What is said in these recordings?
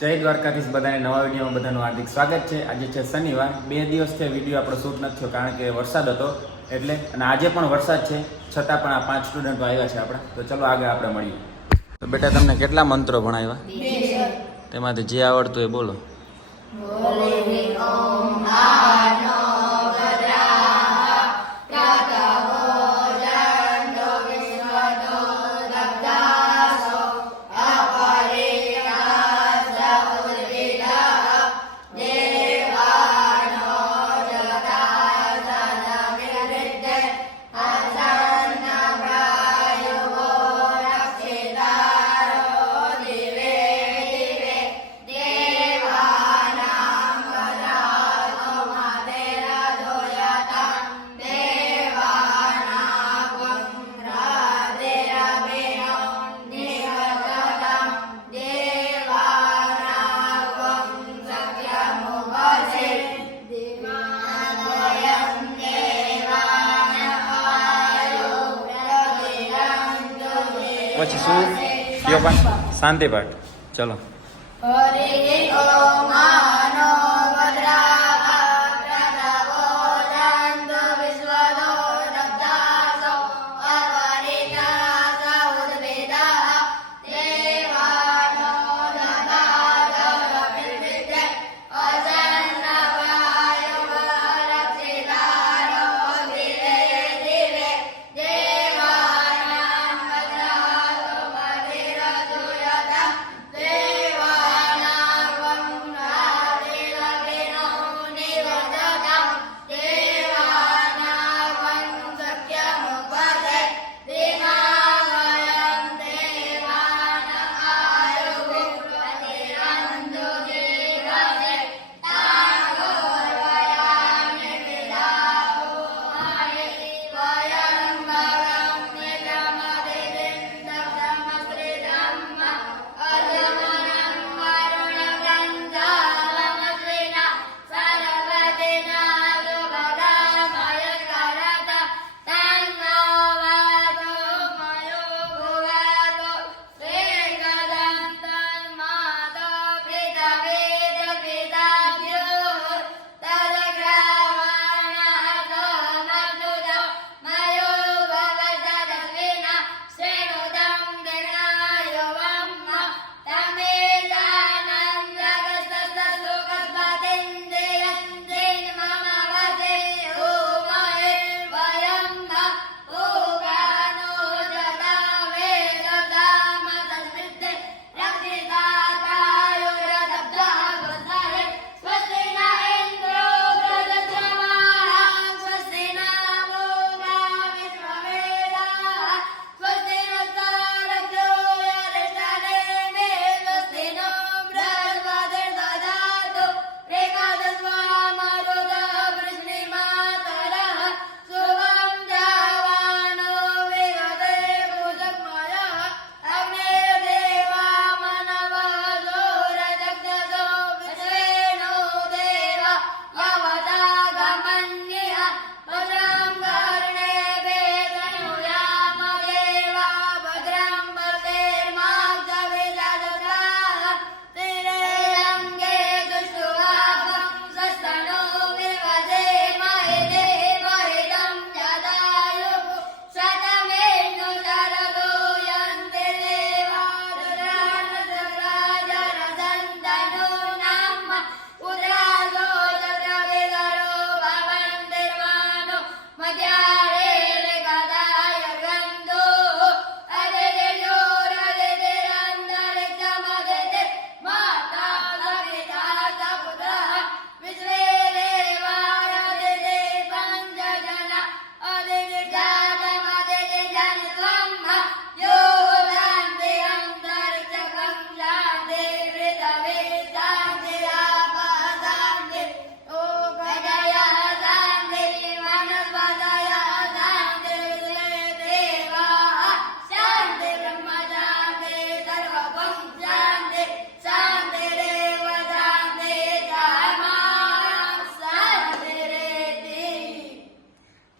જય દ્વારકાધીશ બધાને નવા વિડીયોમાં બધાનું હાર્દિક સ્વાગત છે। આજે છે શનિવાર, 2 દિવસથી વિડીયો આપણો શૂટ નથી થયો કારણ કે વરસાદ હતો એટલે, અને આજે પણ વરસાદ છે છતાં પણ આ 5 સ્ટુડન્ટો આવ્યા છે આપણા। તો ચલો આગળ આપણે મળીએ। તો બેટા તમને કેટલા મંત્રો ભણાવ્યા? 2 તેમાંથી જે આવડતું એ બોલો। પછી શું કયો પાઠ? શાંતિ પાઠ। ચલો।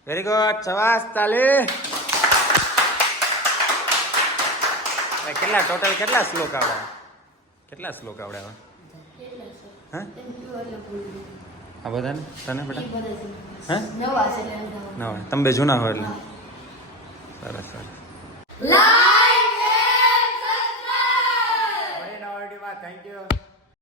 વેરી ગુડ, શાબાશ, તાલી। કેટલા ટોટલ કેટલા શ્લોક આવે? કેટલા શ્લોક આવડે હવે કેટલા છે? હા એમ કયો એટલે ભૂલી ગઈ. આ બધાને તને એ બેટા બધા છે. હે નવા છે એટલે નવા. ના હોય તમે બે જૂના હોય એટલે સરસ સરસ લા